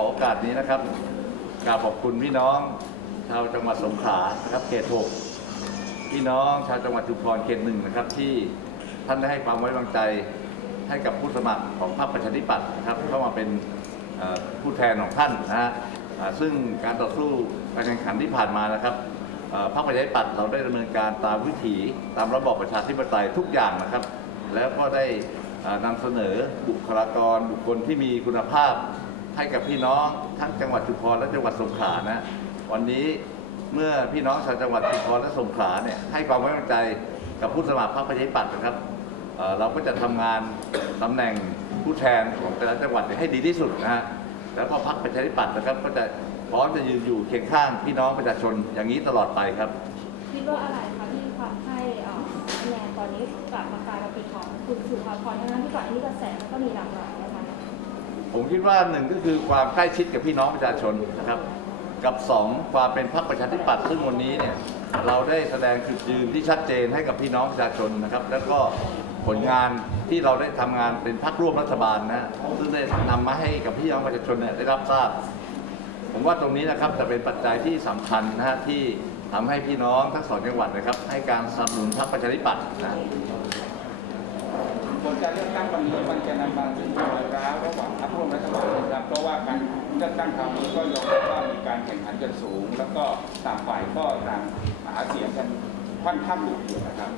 อโอกาสนี้นะครับกราบขอบคุณพี่น้อง ชาวจังหวัดสงขลานะครับเขตหกพี่น้องชาวจังหวัดชุมพรเขตหนึ่งนะครับ ที่ท่านได้ให้ความไว้วางใจให้กับผู้สมัครของพรรคประชาธิปัตย์นะครับเข้ามาเป็นผู้แทนของท่านนะฮะซึ่งการต่อสู้การแข่งขันที่ผ่านมานะครับพรรคประชาธิปัตย์เราได้ดำเนินการตามวิถีตามระบอบประชาธิปไตยทุกอย่างนะครับ แล้วก็ได้เอ่อนำเสนอบุคลากรบุคคลที่มีคุณภาพ ให้กับพี่น้องทั้งจังหวัดชุมพรและจังหวัดสงขลานะ วันนี้เมื่อพี่น้องชาวจังหวัดชุมพรและสงขลาเนี่ยให้ความไว้วางใจกับผู้สมัครพรรคประชาธิปัตย์นะครับเเราก็จะทำงานตำแหน่งผู้แทนของแต่ละจังหวัดให้ดีที่สุดนะฮะแล้วก็พรรคประชาธิปัตย์นะครับ ก็จะพร้อมจะยืนอยู่เคียงข้างพี่น้องประชาชนอย่างนี้ตลอดไปครับคิดว่าอะไรคะที่ทำให้เอ่อคะแนนตอนนี้กลับมากลายมาเป็นของคุณสุภาพรทั้งๆที่ก่อนที่กระแสก็มีหลากหลายน ผมคิดว่าหนึ่งก็คือความใกล้ชิดกับพี่น้องประชาชนนะครับ กับสองความเป็นพรรคประชาธิปัตย์ซึ่งวันนี้เนี่ยเราได้แสดงจุดยืนที่ชัดเจนให้กับพี่น้องประชาชนนะครับ แล้วก็ผลงานที่เราได้ทำงานเป็นพรรคร่วมรัฐบาลนะซึ่งได้นำมาให้กับพี่น้องประชาชนเนี่ยได้รับทราบ ผมว่าตรงนี้นะครับจะเป็นปัจจัยที่สำคัญนะฮะที่ทำให้พี่น้องทั้งสองจังหวัดนะครับ ให้การสนับสนุนพรรคประชาธิปัตย์นะ ผลการเลือกตั้งวันนี้มันจะนำมาซึ่งรอยร้าวระหว่างพรรคร่วมรัฐบาลนะครับเพราะว่าการเลือกตั้งครั้งนี้ก็ยอมรับว่ามีการแข่งขันกันสูง แล้วก็ต่างฝ่ายก็ต่างหาเสียงกันค่อนข้างดุอยู่นะครับ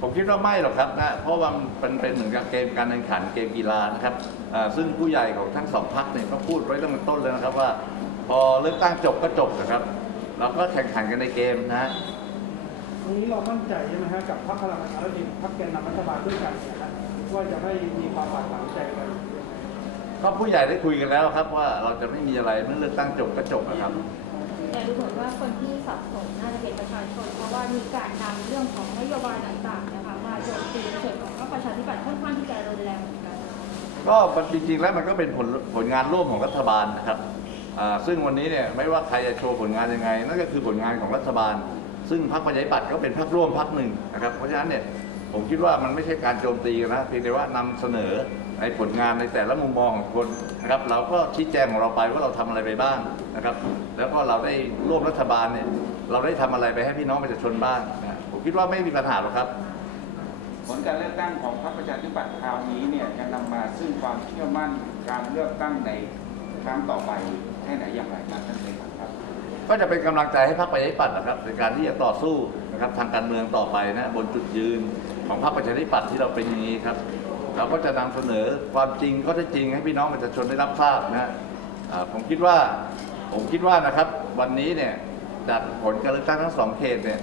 ผมคิดว่าไม่หรอกครับนะเพราะว่ามันเป็นเหมือนกับเกมการแข่งขันเกมกีฬานะครับอ่าซึ่งผู้ใหญ่ของทั้งสองพักเนี่ยก็พูดไว้ตั้งแต่ต้นเลยนะครับว่า พอเลือกตั้งจบก็จบนะครับเราก็แข่งขันกันในเกมนะฮะตรงนี้เรามั่นใจใช่ไหมฮะกับพรรคพลังประชารัฐพรรคแกนนำรัฐบาลด้วยกันเนี่ยนะ ว่าจะไม่มีความบาดหมางใจกันก็ผู้ใหญ่ได้คุยกันแล้วครับ ว่าเราจะไม่มีอะไรเมื่อเลือกตั้งจบก็จบนะครับ แต่ดูเหมือนว่าคนที่สับสนน่าจะเป็นประชาชน เพราะว่ามีการนำเรื่องของนโยบายต่างๆนะคะมาโจมตีในส่วนของพรรคประชาธิปัตย์ค่อนข้างที่จะรุนแรงเหมือนกันก็มันจริงๆแล้วมันก็เป็นผลผลงานร่วมของรัฐบาลนะครับอ่าซึ่งวันนี้เนี่ยไม่ว่าใครจะโชว์ผลงานยังไง นั่นก็คือผลงานของรัฐบาล ซึ่งพรรคประชาธิปัตย์ก็เป็นพรรคร่วมพรรคหนึ่งนะครับเพราะฉะนั้นเนี่ย ผมคิดว่ามันไม่ใช่การโจมตีกันนะเพียงแต่ว่านำเสนอในผลงานในแต่ละมุมมองของคนนะครับเราก็ชี้แจงของเราไปว่าเราทำอะไรไปบ้างนะครับ แล้วก็เราได้ร่วมรัฐบาลเนี่ยเราได้ทำอะไรไปให้พี่น้องประชาชนบ้างนะผมคิดว่าไม่มีปัญหาหรอกครับ ผลการเลือกตั้งของพรรคประชาธิปัตย์คราวนี้เนี่ยจะนำมาซึ่งความเชื่อมั่นการเลือกตั้งในครั้งต่อไปแค่ไหนอย่างไรครับท่านเลขาครับ ก็จะเป็นกำลังใจให้พรรคประชาธิปัตย์นะครับในการที่จะต่อสู้ นะครับทางการเมืองต่อไปนะบนจุดยืนของพรรคประชาธิปัตย์ที่เราเป็นอย่างนี้ครับ เราก็จะนำเสนอความจริงข้อเท็จจริงให้พี่น้องประชาชนได้รับทราบนะผมคิดว่าผมคิดว่านะครับวันนี้เนี่ยจากผลการเลือกตั้งทั้งสองเขตเนี่ย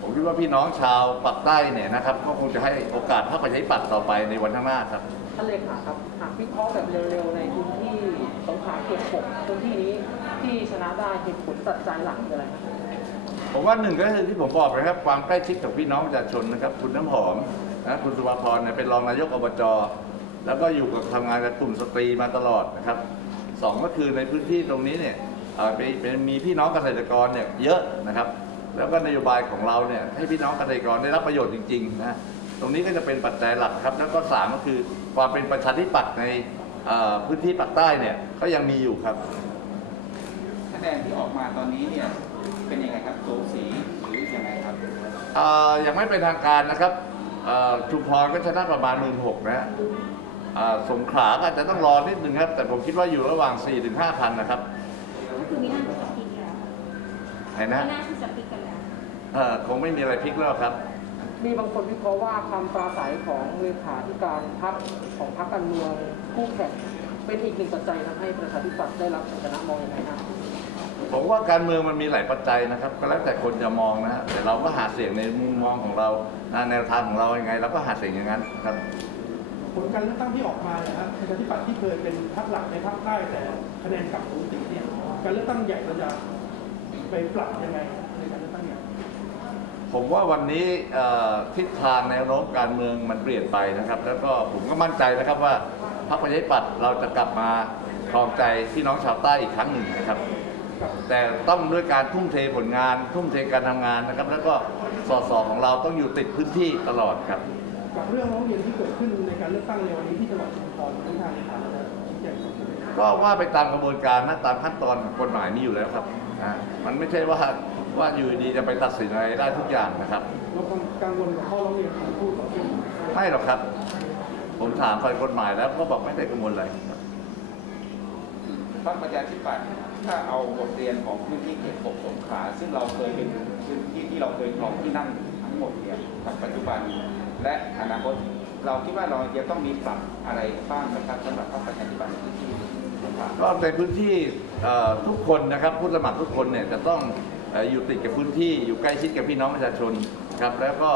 ผมคิดว่าพี่น้องชาวปากใต้เนี่ยนะครับก็คงจะให้โอกาสพรรคประชาธิปัตย์ต่อไปในวันข้างหน้าครับท่านเลขาครับหากวิเคราะห์แบบเร็วๆในพื้นที่สงขลาเขตหกพื้นที่นี้ที่ชนะได้เหตุผลปัจจัยหลักคืออะไรครับ ผมว่าหนึ่งก็คือที่ผมบอกนะครับ ความใกล้ชิดกับพี่น้องประชาชนนะครับ คุณน้ำหอมนะคุณสุภาพรเนี่ยเป็นรองนายกอบจแล้วก็อยู่กับทำงานกับกลุ่มสตรีมาตลอดนะครับสองก็คือในพื้นที่ตรงนี้เนี่ยเป็นปนมีพี่น้องเกษตรกรเนี่ยเยอะนะครับ แล้วก็นโยบายของเราเนี่ยให้พี่น้องเกษตรกรได้รับประโยชน์จริงๆนะตรงนี้ก็จะเป็นปัจจัยหลักครับ แล้วก็สามก็คือความเป็นประชาธิปัตย์ในพื้นที่ปากใต้เนี่ยก็ยังมีอยู่ครับคะแนนที่ออกมาตอนนี้เนี่ย เป็นยังไงครับสูสีหรือยังไงครับเอ่อยังไม่เป็นทางการนะครับเอ่อชุมพรก็ชนะประมาณหมื่นหกนะฮะเอ่อสงขลาก็อาจจะต้องรอนิดนึงครับ แต่ผมคิดว่าอยู่ระหว่าง4ถึง5พันนะครับก็คือมีหน้าที่จะพลิกแล้วไหนนะมีหน้าที่จะพลิกกันแล้วเอ่อคงไม่มีอะไรพลิกแล้วครับ มีบางคนวิเคราะห์ว่าคำปราศัยของเลขาธิการพรรคของพรรคการเมืองคู่แข่งเป็นอีกหนึ่งปัจจัยทำให้ประชาธิปัตย์ได้รับชัยชนะมองยังไงครับ ผมว่าการเมืองมันมีหลายปัจจัยนะครับ ก็แล้วแต่คนจะมองนะฮะแต่เราก็หาเสียงในมุมมองของเรานะแนวทางของเรายังไงเราก็หาเสียงอย่างนั้นครับผลการเลือกตั้งที่ออกมาเนี่ยฮะประชาธิปัตย์ที่เคยเป็นพรรคหลักในภาคใต้แต่คะแนนกลับสูสีเนี่ยการเลือกตั้งใหญ่เราจะไปปรับยังไงในการเลือกตั้งใหญ่ผมว่าวันนี้เอ่อทิศทางแนวโน้มการเมืองมันเปลี่ยนไปนะครับ แล้วก็ผมก็มั่นใจนะครับว่าพรรคประชาธิปัตย์เราจะกลับมาครองใจพี่น้องชาวใต้อีกครั้งหนึ่งนะครับ แต่ต้องด้วยการทุ่มเทผลงาน ทุ่มเทการทำงานนะครับ แล้วก็สสของเราต้องอยู่ติดพื้นที่ตลอดครับกับเรื่องร้องเรียนที่เกิดขึ้นในการเลือกตั้งในวันนี้ที่จังหวัดชุมพรที่ทางเลขาจะชี้แจงครับก็ว่าไปตามกระบวนการนะตามขั้นตอนของกฎหมายมีอยู่แล้วครับอ่ามันไม่ใช่ว่าว่าอยู่ดีจะไปตัดสินอะไรได้ทุกอย่างนะครับเรากังวลกับข้อร้องเรียนของผู้ต่อสู้ไม่หรอกครับ ผมถามฝ่ายกฎหมายแล้วก็บอกไม่ได้กังวลอะไรครับพรรคประชาธิปัตย์ ถ้าเอาบทเรียนของพื้นที่เขตหกสงขลาซึ่งเราเคยเป็นพื้นที่ที่เราเคยครองที่นั่งทั้งหมดเนี่ยกับปัจจุบัน และอนาคตเราคิดว่าเราจะต้องมีปรับอะไรบ้างนะครับสำหรับพรรคประชาธิปัตย์ในพื้นที่ก็ในพื้นที่ทุกคนนะครับผู้สมัครทุกคนเนี่ยจะต้องอยู่ติดกับพื้นที่อยู่ใกล้ชิดกับพี่น้องประชาชนครับแล้วก็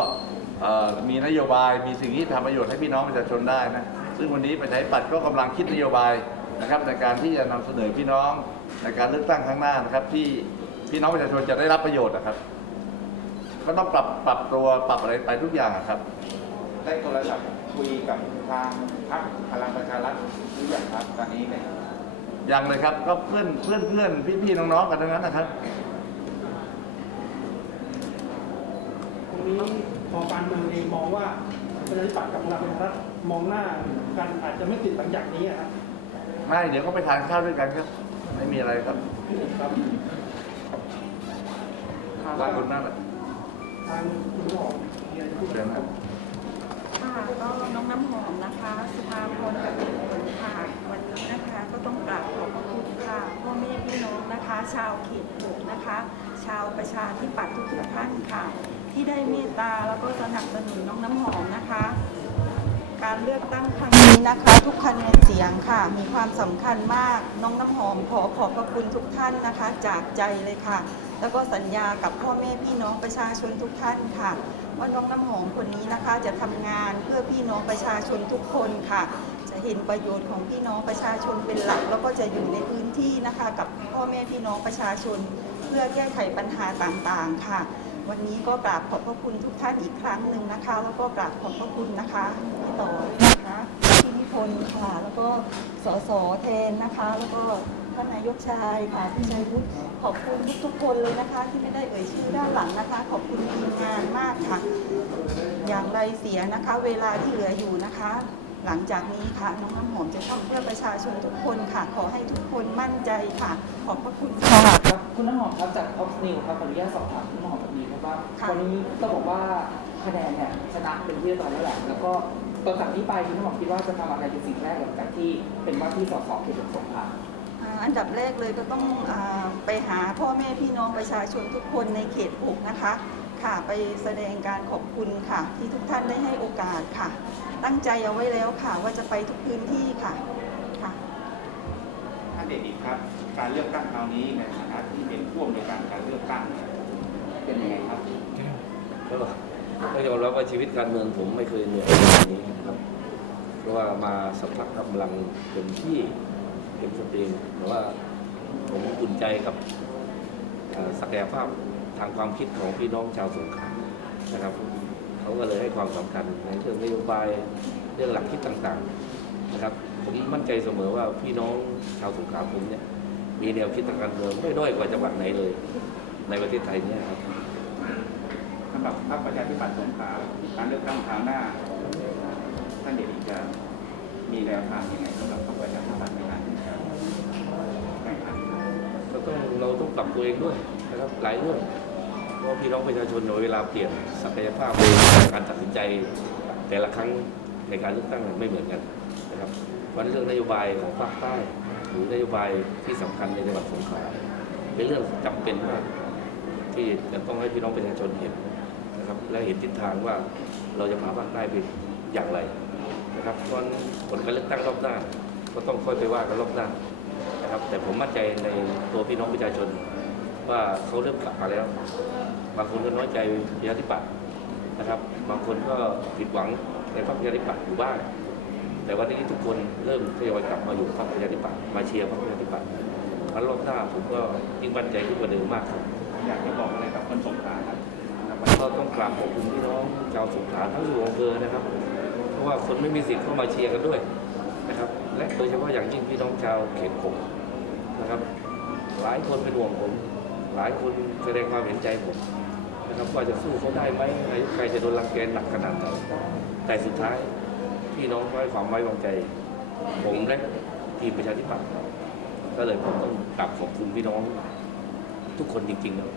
มีนโยบายมีสิ่งที่ทำประโยชน์ให้พี่น้องประชาชนได้นะซึ่งวันนี้ประชาธิปัตย์ก็กำลังคิดนโยบายนะครับในการที่จะนำเสนอพี่น้อง ในการเลือกตั้งข้างหน้านะครับ ที่พี่น้องประชาชนจะได้รับประโยชน์นะครับ ก็ต้องปรับปรับตัวปรับอะไรไปทุกอย่างอะครับ ได้โทรศัพท์คุยกับทางพรรคพลังประชารัฐหรือยังครับตอนนี้เนี่ยอย่างเลยครับ ก็เพื่อนเพื่อนเพื่อนพี่พี่ๆน้องๆกันทั้งนั้นนะครับ ตรงนี้พอการเมืองเองมองว่าประชาธิปัตย์กับพลังประชารัฐมองหน้ากันอาจจะไม่ติดหลังจากนี้อะครับ ไม่เดี๋ยวก็ไปทานข้าวด้วยกันครับ ไม่มีอะไรครับครับขอบคุณมากเลยทางคุณหมอมีอะไรจะพูดเชิญครับค่ะก็น้องน้ำหอมนะคะ สุภาพรกับเป็นผลค่ะวันนี้นะคะก็ต้องกราบขอบพระคุณค่ะพ่อแม่พี่น้องนะคะ ชาวเขตหกนะคะ ชาวประชาธิปัตย์ทุกๆท่านค่ะ ที่ได้เมตตาแล้วก็สนับสนุนน้องน้ำหอมนะคะ การเลือกตั้งครั้งนี้นะคะ ทุกคะแนนเสียงค่ะ มีความสำคัญมากน้องน้ำหอมขอขอบพระคุณทุกท่านนะคะ จากใจเลยค่ะ แล้วก็สัญญากับพ่อแม่พี่น้องประชาชนทุกท่านค่ะ ว่าน้องน้ำหอมคนนี้นะคะ จะทำงานเพื่อพี่น้องประชาชนทุกคนค่ะ จะเห็นประโยชน์ของพี่น้องประชาชนเป็นหลัก แล้วก็จะอยู่ในพื้นที่นะคะ กับพ่อแม่พี่น้องประชาชน เพื่อแก้ไขปัญหาต่างๆค่ะ วันนี้ก็กราบขอบพระคุณทุกท่านอีกครั้งหนึ่งนะคะ แล้วก็กราบขอบพระคุณนะคะพี่ต่อนะคะพี่นิพนธ์ค่ะ แล้วก็สสแทนนะคะ แล้วก็ท่านนายกชายค่ะพี่ชัยวุฒิขอบคุณทุกๆคนเลยนะคะ ที่ไม่ได้เอ่ยชื่อด้านหลังนะคะ ขอบคุณทีมงานมากค่ะ อย่างไรเสียนะคะ เวลาที่เหลืออยู่นะคะ หลังจากนี้ค่ะน้องน้ำหอมจะทำเพื่อประชาชนทุกคนค่ะ ขอให้ทุกคนมั่นใจค่ะ ขอบพระคุณค่ะ ครับคุณน้ำหอมครับจากออฟนิวครับขออนุญาตสอบถามคุณน้ำหอมแบบนี้ครับว่าค่ะวันนี้ต้องบอกว่าคะแนนเนี่ยชนะเป็นที่เรียบร้อยแล้วแหละแล้วก็ตอนจากนี้ไปคุณน้ำหอมคิดว่าจะทำอะไรเป็นสิ่งแรกหลังจากที่เป็นว่าที่สสเขตหกสงขลาอ่าอันดับแรกเลยก็ต้องอาไปหาพ่อแม่พี่น้องประชาชนทุกคนในเขตหกนะคะค่ะไปแสดงการขอบคุณค่ะ ที่ทุกท่านได้ให้โอกาสค่ะ ตั้งใจเอาไว้แล้วค่ะว่าจะไปทุกพื้นที่ค่ะค่ะท่าน เดชอิทครับ การเลือกตั้งคราวนี้ในฐานะที่เป็นผู้อำนวยการการเลือกตั้งเป็นยังไงครับก็ก็ยอมรับว่าชีวิตการเมืองผมไม่เคยเหนื่อยแบบนี้นะครับ เพราะว่ามาสัมผัสกำลังเต็มที่เต็มสตรีมแต่ว่าผมอุ่นใจกับศักยภาพทางความคิดของพี่น้องชาวสงขลานะครับเขาก็เลยให้ความสำคัญในเรื่องนโยบายเรื่องหลักคิดต่างๆ ผมมั่นใจเสมอว่าพี่น้องชาวสงขลาผมเนี่ยมีแนวคิดทางการเมืองไม่ด้อยกว่าจังหวัดไหนเลย ในประเทศไทยเนี่ยครับสำหรับพรรคประชาธิปัตย์สงขลาการเลือกตั้งคราวหน้าท่านเดชจะมีแนวทางยังไงสำหรับพรรคประชาธิปัตย์ในการแข่งขันก็ต้องเราต้องปรับตัวเองด้วยนะครับหลายเรื่องเพราะพี่น้องประชาชนเวลาเปลี่ยนศักยภาพในการตัดสินใจ แต่ละครั้งในการเลือกตั้งไม่เหมือนกันนะครับ เพราะฉะนั้นเรื่องนโยบายของภาคใต้หรือนโยบายที่สำคัญในจังหวัดสงขลาเป็นเรื่องจำเป็นมากที่จะต้องให้พี่น้องประชาชนเห็นนะครับและเห็นทิศทางว่าเราจะพาภาคใต้ไปอย่างไรนะครับเพราะฉะนั้นผลการเลือกตั้งรอบหน้าก็ต้องค่อยไปว่ากันรอบหน้านะครับ แต่ผมมั่นใจในตัวพี่น้องประชาชน ว่าเขาเริ่มกลับมาแล้ว บางคนก็น้อยใจประชาธิปัตย์นะครับ บางคนก็ผิดหวังในพรรคประชาธิปัตย์อยู่บ้าง แต่วันนี้ทุกคนเริ่มทยอยกลับมาอยู่พรรคประชาธิปัตย์มาเชียร์พรรคประชาธิปัตย์ครั้งรอบหน้าผมก็ยิ่งมั่นใจขึ้นกว่าเดิมมากครับอยากจะบอกอะไรกับคนสงขลาครับก็ต้องกราบขอบคุณพี่น้องชาวสงขลาทั้งอยู่อำเภอนะครับ เพราะว่าคนไม่มีสิทธิ์เข้ามาเชียร์กันด้วยนะครับ และโดยเฉพาะอย่างยิ่งพี่น้องชาวเขตหกนะครับ หลายคนเป็นห่วงผม หลายคนแสดงความเห็นใจผมนะครับว่าจะสู้เขาได้ไหมใครจะโดนรังแกหนักขนาดไหนแต่สุดท้าย พี่น้องก็ให้ความไว้วางใจ ผมและทีมประชาธิปัตย์ก็เลยผมต้องกลับขอบคุณพี่น้อง ทุกคนจริงๆนะ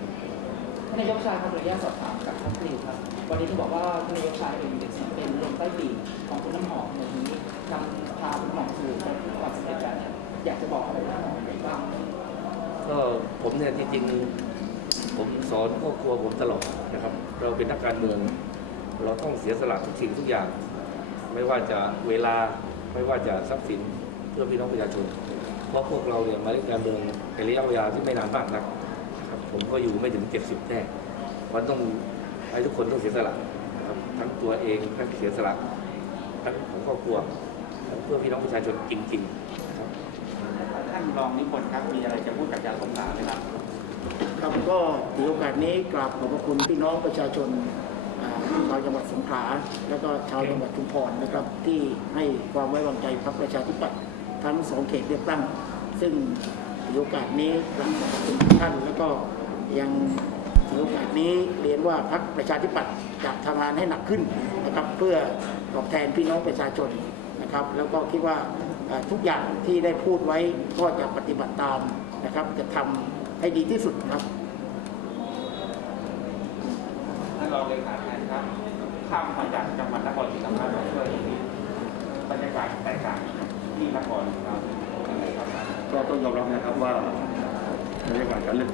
ท่านนายกชายครับขออนุญาตสอบถามกับท่านกรีครับ วันนี้ที่บอกว่าท่านนายกชายเองเป็นศิลปินลมใต้ปีกของคุณน้ำหอมในนี้นำพาคุณน้ำหอมสู่ความสำเร็จแบบนี้อยากจะบอกอะไรคุณน้ำหอมบ้างก็ผมเนี่ยจริงๆผมสอนครอบครัวผมตลอดนะครับ เราเป็นนักการเมือง เราต้องเสียสละทุกสิ่งทุกอย่าง ไม่ว่าจะเวลาไม่ว่าจะทรัพย์สินเพื่อพี่น้องประชาชน เพราะพวกเราเนี่ยมาเล่นการเมืองในระยะเวลาที่ไม่นานมากนักนะครับผมก็อยู่ไม่ถึง 70แน่มันต้องให้ทุกคนต้องเสียสละนะครับทั้งตัวเองทั้งเสียสละทั้งของครอบครัวทั้งเพื่อพี่น้องประชาชนจริงๆนะครับท่านรองนิพนธ์ครับมีอะไรจะพูดกับชาวสงขลาไหมครับครับก็ถือโอกาสนี้กราบขอบพระคุณพี่น้องประชาชนอ่า ชาวจังหวัดสงขลาและก็ชาวจังหวัดชุมพรนะครับ ที่ให้ความไว้วางใจพรรคประชาธิปัตย์ทั้งสองเขตเลือกตั้ง ซึ่งถือโอกาสนี้กราบขอบคุณทุกท่านแล้วก็ยังถือโอกาสนี้เรียนว่าพรรคประชาธิปัตย์จะทำงานให้หนักขึ้นนะครับ เพื่อตอบแทนพี่น้องประชาชนนะครับ แล้วก็คิดว่าทุกอย่างที่ได้พูดไว้ก็จะปฏิบัติตามนะครับ จะทำให้ดีที่สุดครับท่านรองเลขาธิการ ครับข้ามมาจากจังหวัดนครศรีธรรมราชมาช่วยบรรยากาศแตกต่างที่นครเราเป็นยังไงครับก็ต้องยอมรับนะครับว่าบรรยากาศการเลือก